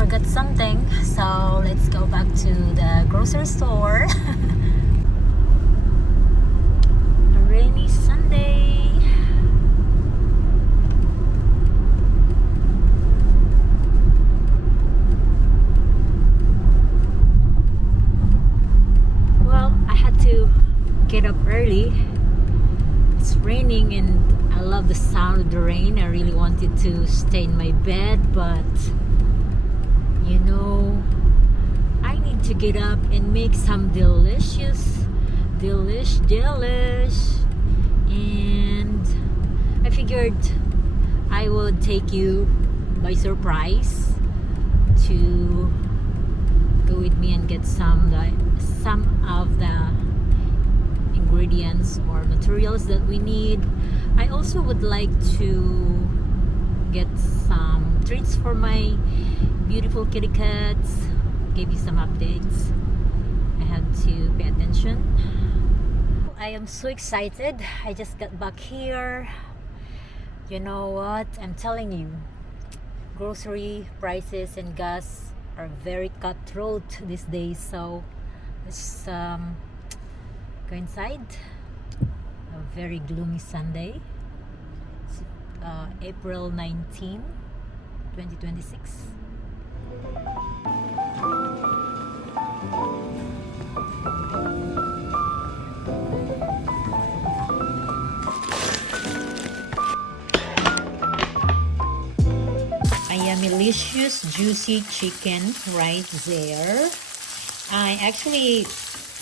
forgot something, so let's go back to the grocery store. A rainy Sunday. Well, I had to get up early. It's raining and I love the sound of the rain. I really wanted to stay in my bed, but you know, I need to get up and make some delicious. And I figured I would take you by surprise to go with me and get some of the ingredients or materials that we need. I also would like to get some treats for my beautiful kitty cats. Give you some updates. I had to pay attention. I am so excited. I just got back here. You know what? I'm telling you, grocery prices and gas are very cutthroat these days. So let's go inside. A very gloomy Sunday. It's, April 19, 2026. Delicious juicy chicken right there. I actually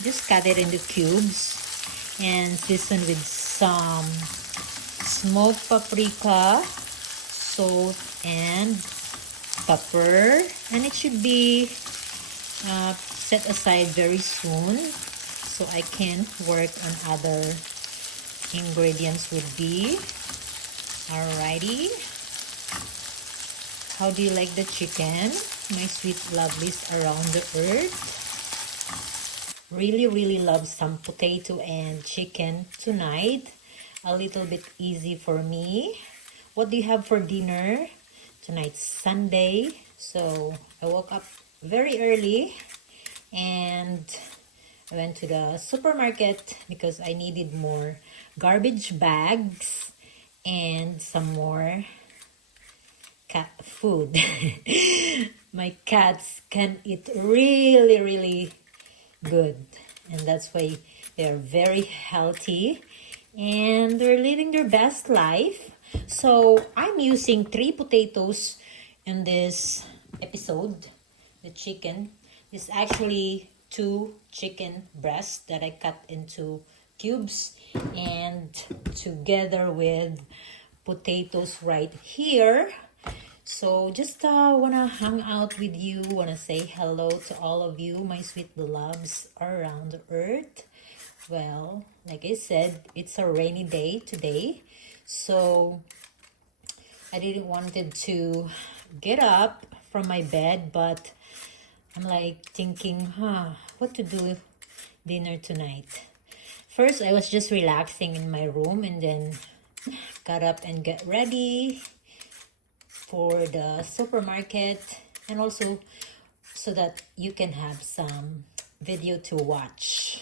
just cut it into cubes and seasoned with some smoked paprika, salt, and pepper, and it should be set aside very soon so I can work on other ingredients with the. Alrighty. How do you like the chicken, my sweet lovelies around the earth? Really love some potato and chicken tonight. A little bit easy for me. What do you have for dinner? Tonight's Sunday, so I woke up very early and I went to the supermarket because I needed more garbage bags and some more cat food. My cats can eat really good, and that's why they're very healthy and they're living their best life. So I'm using 3 potatoes in this episode. The chicken is actually 2 chicken breasts that I cut into cubes, and together with potatoes right here. So just wanna hang out with you, wanna say hello to all of you, my sweet loves around the earth. Well, like I said, it's a rainy day today, so I didn't wanted to get up from my bed, but I'm like thinking, what to do with dinner tonight. First, I was just relaxing in my room and then got up and get ready for the supermarket, and also so that you can have some video to watch.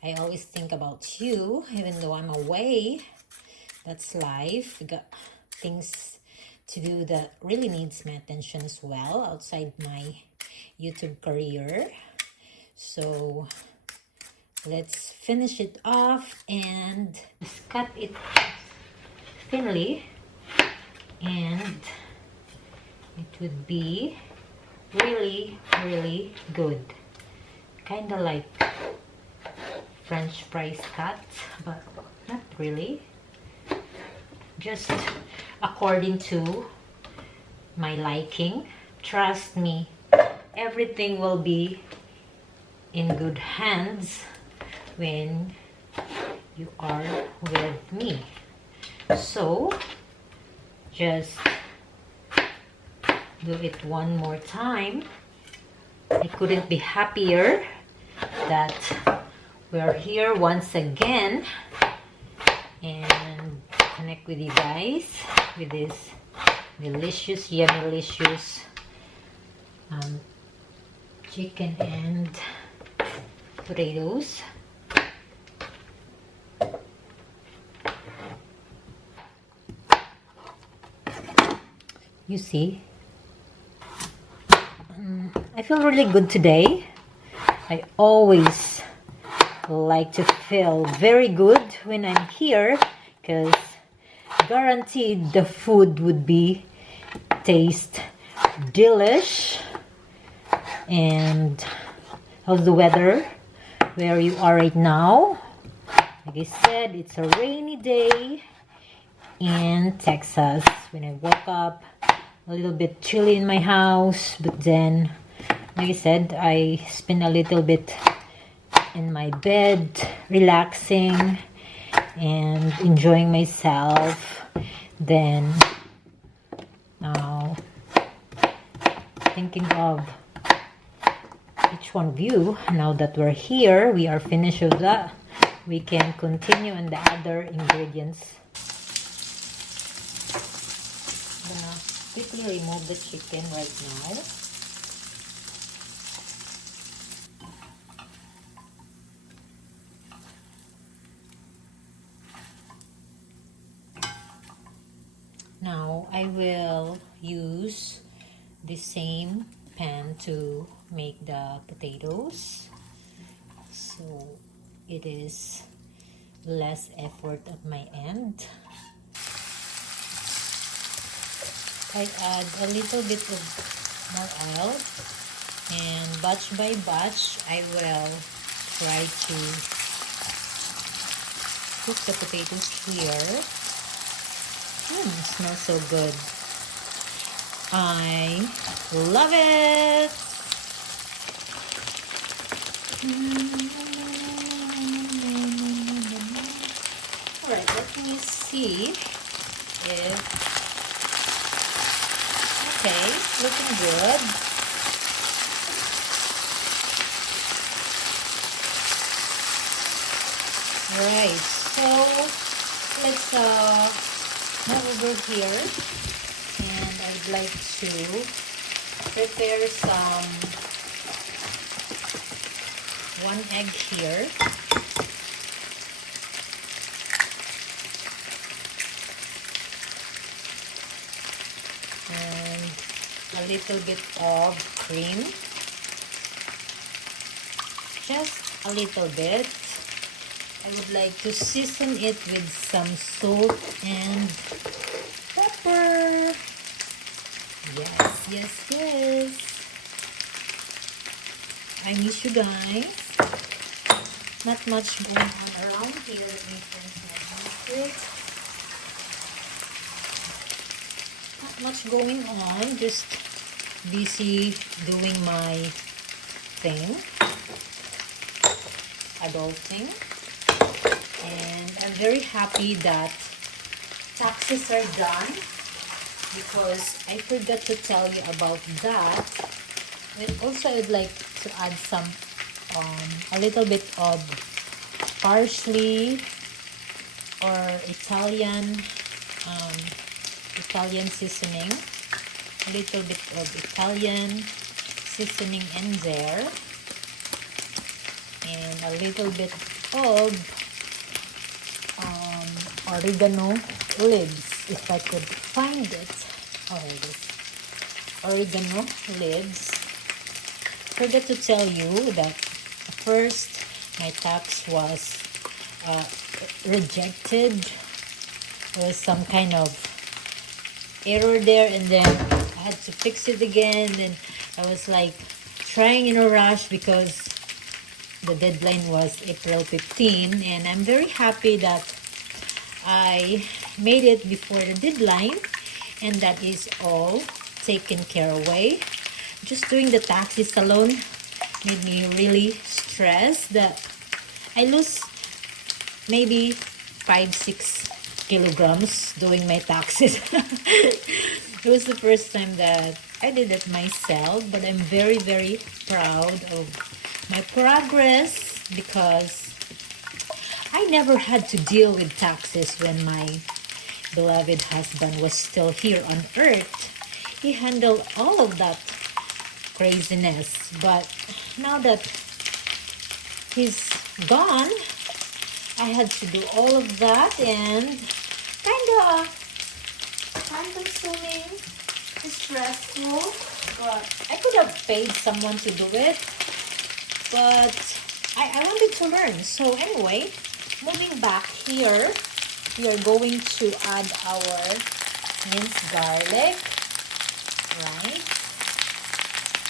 I always think about you even though I'm away. That's life. We got things to do that really needs my attention as well outside my YouTube career. So let's finish it off and just cut it thinly, and it would be really good, kind of like French fries cut, but not really, just according to my liking. Trust me, everything will be in good hands when you are with me. So just do it one more time. I couldn't be happier that we're here once again and connect with you guys with this delicious, yummy-licious um, chicken and potatoes. You see, I feel really good today. I always like to feel very good when I'm here because guaranteed the food would be taste delish. And how's the weather where you are right now? Like I said, it's a rainy day in Texas. When I woke up, a little bit chilly in my house, but then, like I said, I spent a little bit in my bed, relaxing and enjoying myself. Then, now, thinking of each one of you. Now that we're here, we are finished with that. We can continue on the other ingredients. I'm gonna quickly remove the chicken right now. Now I will use the same pan to make the potatoes, so it is less effort at my end. I add a little bit of more oil, and batch by batch I will try to cook the potatoes here. Smells so good. I love it. Alright, let me see if, okay, looking good. Alright, so let's move over here, and I'd like to prepare one egg here. And a little bit of cream, just a little bit. I would like to season it with some salt and pepper. Yes, yes, yes. I miss you guys. Not much going on around here. Let me finish my biscuit. Not much going on. Just busy doing my thing. Adulting. And I'm very happy that taxes are done, because I forgot to tell you about that. And also I'd like to add some a little bit of parsley or Italian seasoning, a little bit of Italian seasoning in there, and a little bit of oregano leaves, if I could find it. Oh, here it is. Oregano leaves. Forgot to tell you that first my tax was rejected. There was some kind of error there, and then I had to fix it again. And I was like trying in a rush because the deadline was April 15, and I'm very happy that I made it before the deadline, and that is all taken care away. Just doing the taxes alone made me really stressed that I lose maybe 5-6 kilograms doing my taxes. It was the first time that I did it myself, but I'm very, very proud of my progress, because I never had to deal with taxes when my beloved husband was still here on earth. He handled all of that craziness. But now that he's gone, I had to do all of that, and kind of assuming it's stressful, but I could have paid someone to do it, but I wanted to learn. So anyway, moving back here, we are going to add our minced garlic, right?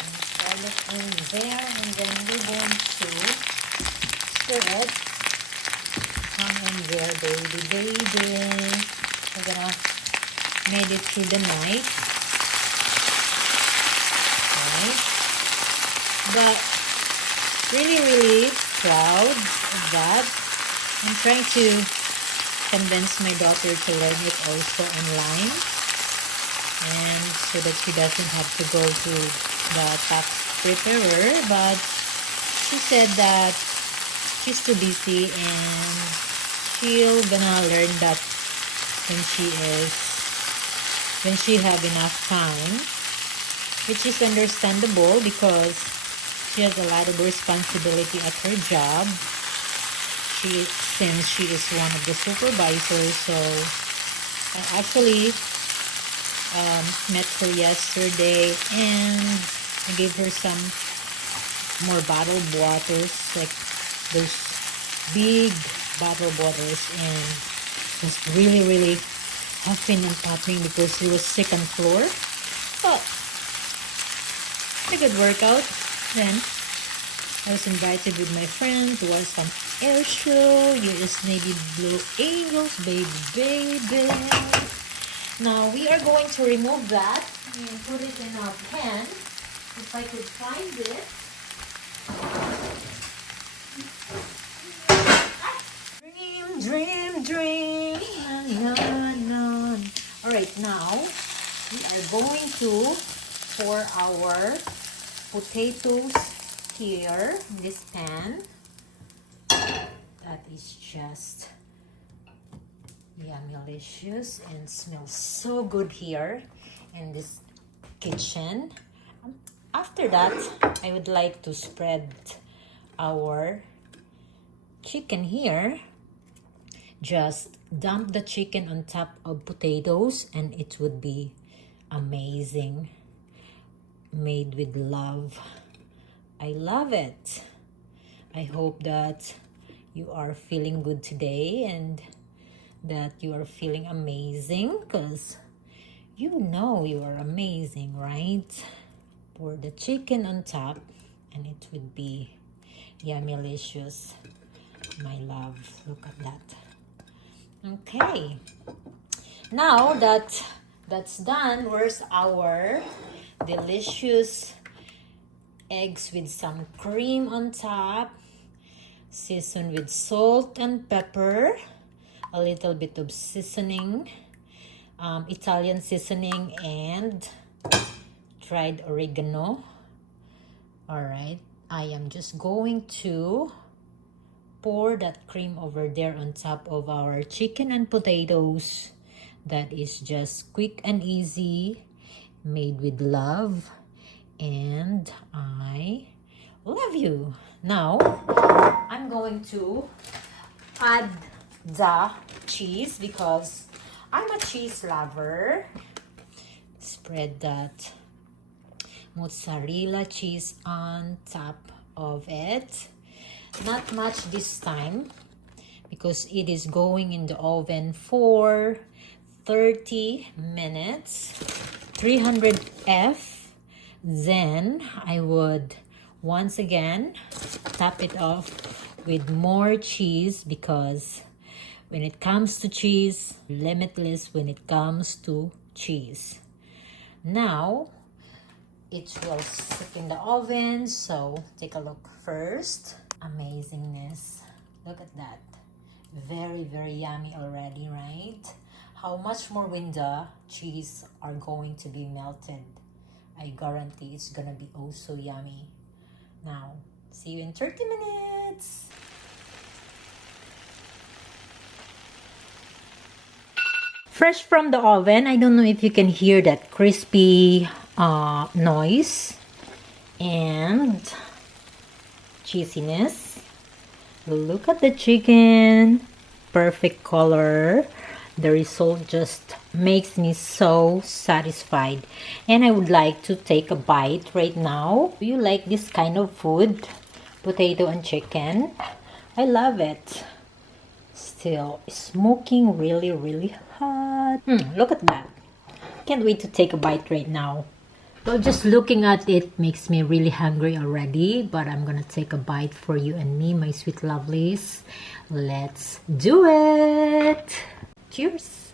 Minced garlic in there, and then we're going to stir it. Hang in there, baby. We're gonna made it through the night, right? But really proud of that. I'm trying to convince my daughter to learn it also online, and so that she doesn't have to go to the tax preparer. But she said that she's too busy and she'll gonna learn that when she have enough time, which is understandable because she has a lot of responsibility at her job. Since she is one of the supervisors, so I actually met her yesterday, and I gave her some more bottled waters, like those big bottled waters, and just really huffing and puffing because she was second floor. But a good workout. Then I was invited with my friend to watch some air show. Here is Navy Blue Angels, baby. Now we are going to remove that and put it in a pan. If I could find it. Dream. Alright, now we are going to pour our potatoes here in this pan. That is just yummy-licious and smells so good here in this kitchen. After that, I would like to spread our chicken here. Just dump the chicken on top of potatoes and it would be amazing. Made with love. I love it. I hope that you are feeling good today and that you are feeling amazing, because you know you are amazing, right? Pour the chicken on top and it would be yummy-licious. My love, look at that. Okay, now that that's done, where's our delicious eggs with some cream on top, seasoned with salt and pepper, a little bit of seasoning, Italian seasoning, and dried oregano. All right, I am just going to pour that cream over there on top of our chicken and potatoes. That is just quick and easy, made with love, and I love you. Now I'm going to add the cheese because I'm a cheese lover. Spread that mozzarella cheese on top of it. Not much this time because it is going in the oven for 30 minutes, 300 F. Then I would once again top it off with more cheese, because when it comes to cheese, limitless when it comes to cheese. Now it will sit in the oven, so take a look first. Amazingness. Look at that. Very yummy already, right? How much more when the cheese are going to be melted? I guarantee it's gonna be also yummy. Now, see you in 30 minutes. Fresh from the oven. I don't know if you can hear that crispy noise. and cheesiness. Look at the chicken. Perfect color. The result just makes me so satisfied. And I would like to take a bite right now. Do you like this kind of food? Potato and chicken? I love it. Still smoking really hot. Look at that. Can't wait to take a bite right now. Well, just looking at it makes me really hungry already, but I'm gonna take a bite for you and me, my sweet lovelies. Let's do it! Cheers!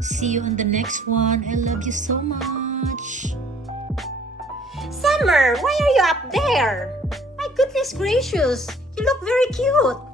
See you on the next one. I love you so much. Summer, why are you up there? My goodness gracious, you look very cute.